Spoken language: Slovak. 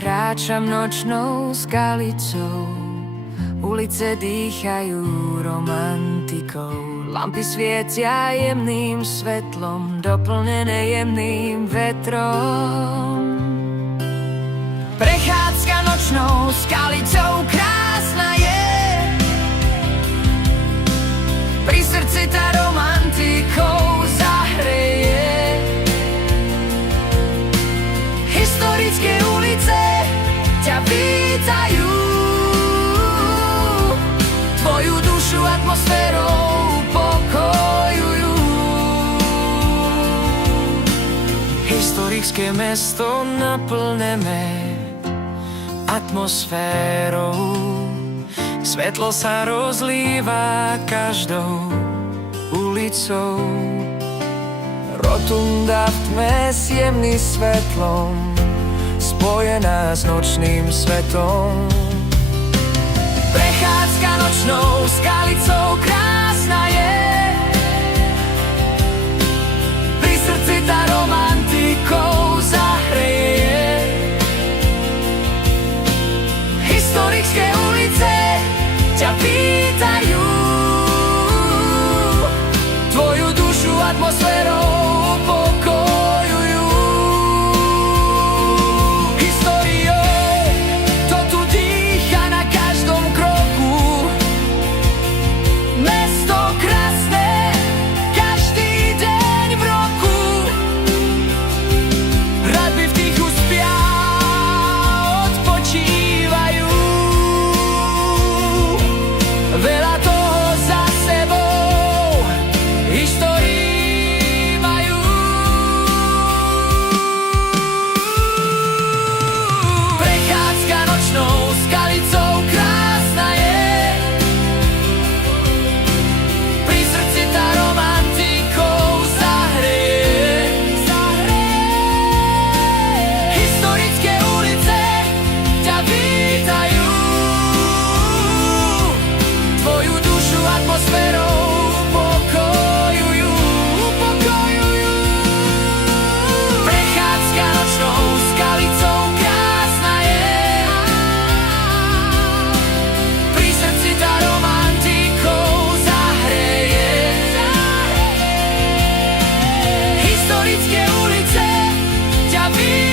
kráčam nočnou skalicou, ulice dýchajú romantikou. Lampy svietia jemným svetlom, doplnené jemným vetrom. Prechádzka nočnou skalicou krásna je, pri srdci tá romantikou zahreje. Historické ulice ťa vítajú, tvoju dušu atmosférou upokojujú. Historické mesto naplnené atmosférou, svetlo sa rozlíva každou ulicou. Rotunda v tme s jemným svetlom, spojená s nočným svetom. Prechádzka nočnou skalicou krásna je, pri srdci tá romantikou zahreje. Historické ulice ťa vítajú, tvoju dušu atmosférou upokojujú. Históriou to tu dýcha na každom kroku, mesto krásne každý deň v roku. Hradby v tichu spia, odpočívajú, veľa toho za sebou, histórii majú. Prechádzka nočnou skalicou krásna je, pri srdci tá romantikou zahreje. Historické ulice ťa vítajú, tvoju dušu atmosférou upokojujú. Prechádzka nočnou skalicou krásna je, pri srdci tá romantikou zahreje. Historické ulice ťa vítajú,